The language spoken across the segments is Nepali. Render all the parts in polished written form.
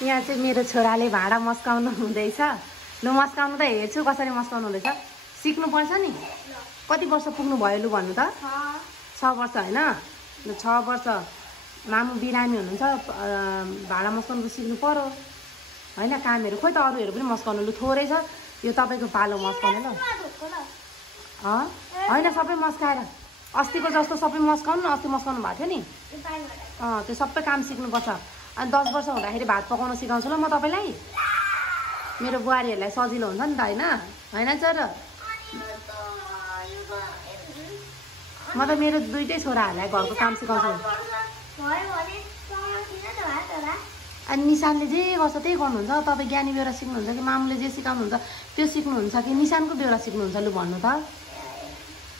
यहाँ चाहिँ मेरो छोराले भाँडा मस्काउनु हुँदैछ। लु मस्काउनु त हेर्छु कसरी मस्काउनु हुँदैछ। सिक्नुपर्छ नि। कति वर्ष पुग्नु भयो लु भन्नु त? 6 वर्ष होइन? ल 6 वर्ष मामु बिरामी हुनुहुन्छ, भाँडा मस्काउनु सिक्नु पर्यो होइन? कामहरू खोइ त अरूहरू पनि मस्काउनु। लु थोरै छ, यो तपाईँको पालो मस्काउने ल। होइन सबै मस्काएर अस्तिको जस्तो सबै मस्काउनु न। अस्ति मस्काउनु भएको थियो नि। त्यो सबै काम सिक्नुपर्छ। अनि 10 वर्ष हुँदाखेरि भात पकाउन सिकाउँछु ल म तपाईँलाई। मेरो बुहारीहरूलाई सजिलो हुन्छ नि त होइन? होइन सर म त मेरो दुइटै छोराहरूलाई घरको काम सिकाउँछु। अनि निशानले जे गर्छ त्यही गर्नुहुन्छ। तपाईँ ज्ञानी बेहोरा सिक्नुहुन्छ कि मामुले जे सिकाउनुहुन्छ त्यो सिक्नुहुन्छ कि निशानको बेहोरा सिक्नुहुन्छ लु भन्नु त?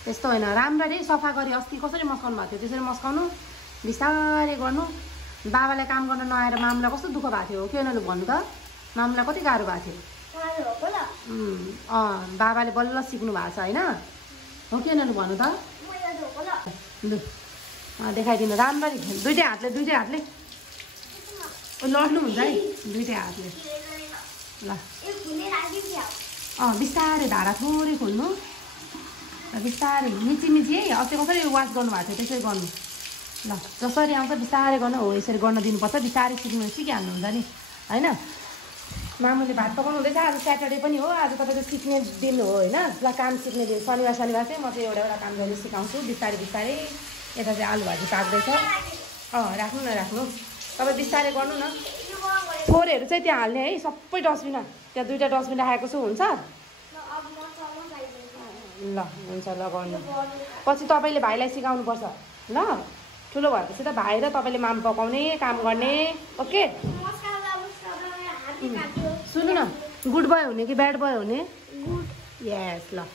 त्यस्तो होइन, राम्ररी सफा गरी अस्ति कसरी मस्काउनु भएको थियो त्यसरी मस्काउनु, बिस्तारै गर्नु। बाबालाई काम गर्न नआएर मामुलाई कस्तो दुःख भएको थियो, के होइन लु भन्नु त? मामुलाई कति गाह्रो भएको थियो। बाबाले बल्ल सिक्नु भएको छ होइन? हो कि होइन लु भन्नु त? लु देखाइदिनु राम्ररी, दुइटै हातले लड्नु हुन्छ है, दुइटै हातले ल। बिस्तारै धारा थोरै खोल्नु, बिस्तारै मिची है। अस्ति कसरी वास गर्नुभएको थियो त्यसरी गर्नु ल। जसरी आउँछ बिस्तारै गर्नु। हो यसरी गर्न दिनुपर्छ, बिस्तारै सिकिहाल्नुहुन्छ नि होइन? मामुले भात पकाउनु हुँदैछ। आज स्याटरडे पनि हो, आज तपाईँको सिक्ने दिन हो होइन? ल काम सिक्ने दिन शनिबार चाहिँ म चाहिँ एउटा काम गरेर सिकाउँछु बिस्तारै। यता चाहिँ आलु भाजी पाक्दैछ। राख्नु न राख्नु, तपाईँ बिस्तारै गर्नु न। फोहोरहरू चाहिँ त्यहाँ हाल्ने है, सबै डस्टबिन। त्यहाँ 2टा डस्टबिन राखेको छु, हुन्छ? ल हुन्छ ल गर्नु। पछि तपाईँले भाइलाई सिकाउनुपर्छ ल। ठुलो भएपछि त भाइ र तपाईँले माम पकाउने काम गर्ने। ओके सुन्नु न, गुड बोय हुने कि ब्याड बोय हुने? यस ल।